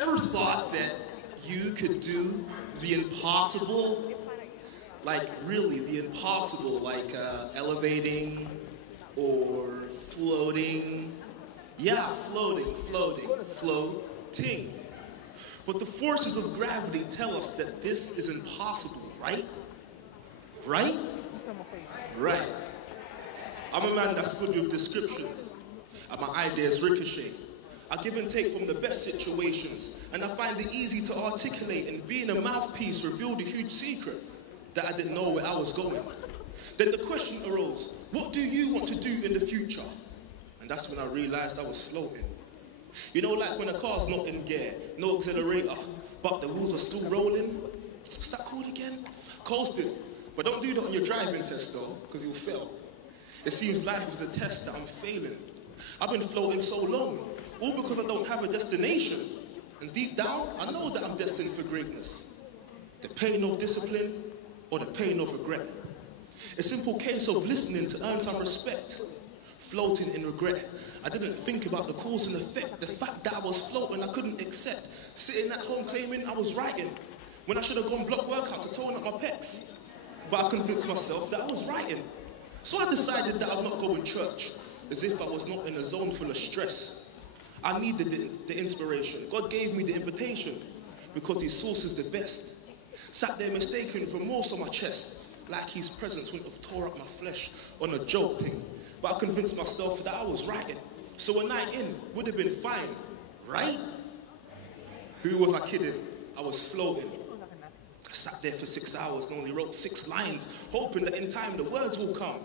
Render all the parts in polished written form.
Ever thought that you could do the impossible? Like, really, the impossible, like elevating or floating. Yeah, floating. But the forces of gravity tell us that this is impossible, right? Right? Right. I'm a man that's good with descriptions, and my ideas ricochet. I give and take from the best situations, and I find it easy to articulate, and being a mouthpiece revealed a huge secret that I didn't know where I was going. Then the question arose, what do you want to do in the future? And that's when I realized I was floating. You know, like when a car's not in gear, no accelerator, but the wheels are still rolling. What's that called again? Coasting. But don't do that on your driving test though, because you'll fail. It seems life is a test that I'm failing. I've been floating so long, all because I don't have a destination. And deep down, I know that I'm destined for greatness. The pain of discipline or the pain of regret. A simple case of listening to earn some respect. Floating in regret. I didn't think about the cause and effect. The fact that I was floating, I couldn't accept. Sitting at home claiming I was writing, when I should have gone block workout to tone up my pecs. But I convinced myself that I was writing. So I decided that I'd not go in church, as if I was not in a zone full of stress. I needed the inspiration. God gave me the invitation, because His source is the best. Sat there mistaken for remorse on my chest, like His presence wouldn't have tore up my flesh on a joke thing. But I convinced myself that I was writing. So a night in would have been fine, right? Who was I kidding? I was floating. I sat there for 6 hours and only wrote 6 lines, hoping that in time the words will come.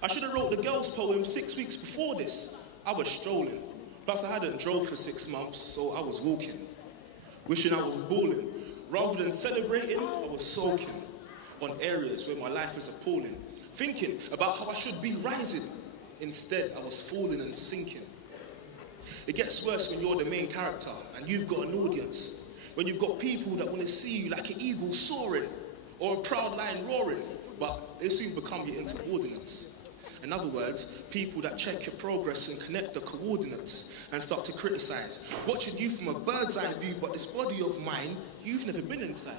I should have wrote the girls' poem 6 weeks before this. I was strolling. Plus I hadn't drove for 6 months, so I was walking. Wishing I was balling. Rather than celebrating, I was soaking on areas where my life is appalling. Thinking about how I should be rising. Instead, I was falling and sinking. It gets worse when you're the main character and you've got an audience. When you've got people that want to see you like an eagle soaring or a proud lion roaring, but they soon become your insubordinates. In other words, people that check your progress and connect the coordinates and start to criticize. Watching you from a bird's eye view, but this body of mine, you've never been inside.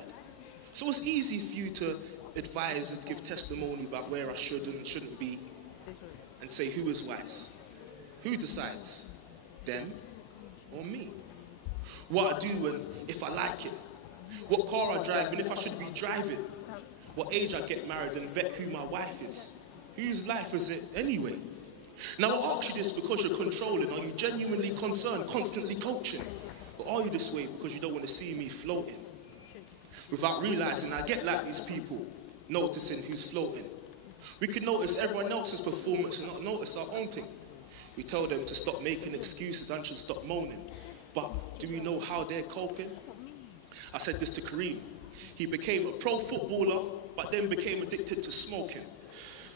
So it's easy for you to advise and give testimony about where I should and shouldn't be, and say who is wise. Who decides? Them or me? What I do and if I like it. What car I drive and if I should be driving. What age I get married and vet who my wife is. Whose life is it anyway? Now I ask you this because you're controlling. Are you genuinely concerned, constantly coaching? Or are you this way because you don't want to see me floating? Without realizing I get like these people, noticing who's floating. We can notice everyone else's performance and not notice our own thing. We tell them to stop making excuses and should stop moaning. But do we know how they're coping? I said this to Kareem. He became a pro footballer, but then became addicted to smoking.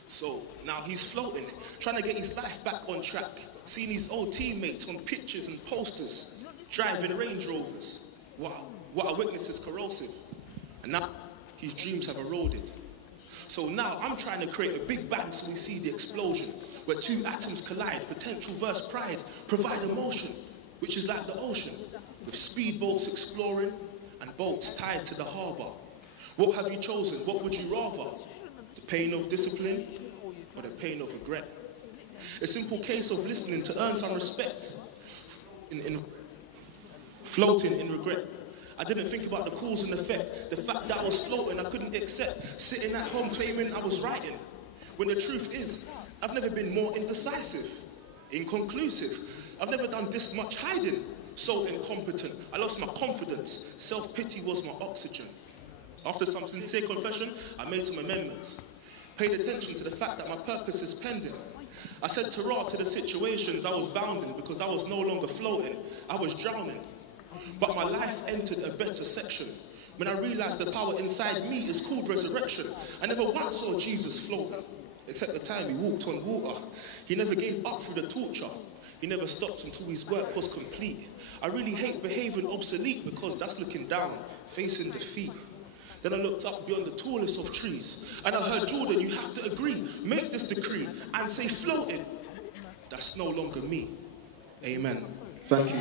So now he's floating, trying to get his life back on track, seeing his old teammates on pictures and posters, driving Range Rovers. Wow, what I witnessed is corrosive. And now his dreams have eroded. So now I'm trying to create a big bang so we see the explosion, where 2 atoms collide, potential versus pride, provide emotion, which is like the ocean, with speedboats exploring and boats tied to the harbour. What have you chosen? What would you rather? The pain of discipline or the pain of regret? A simple case of listening to earn some respect, in floating in regret. I didn't think about the cause and effect. The fact that I was floating, I couldn't accept. Sitting at home claiming I was writing. When the truth is, I've never been more indecisive, inconclusive. I've never done this much hiding. So incompetent. I lost my confidence. Self-pity was my oxygen. After some sincere confession, I made some amendments. Paid attention to the fact that my purpose is pending. I said ta-ra to the situations I was bound in because I was no longer floating. I was drowning. But my life entered a better section when I realized the power inside me is called resurrection. I never once saw Jesus float, except the time he walked on water. He never gave up through the torture. He never stopped until his work was complete. I really hate behaving obsolete because that's looking down, facing defeat. Then I looked up beyond the tallest of trees and I heard, Jordan, you have to agree, make this decree and say floating. That's no longer me. Amen. Thank you.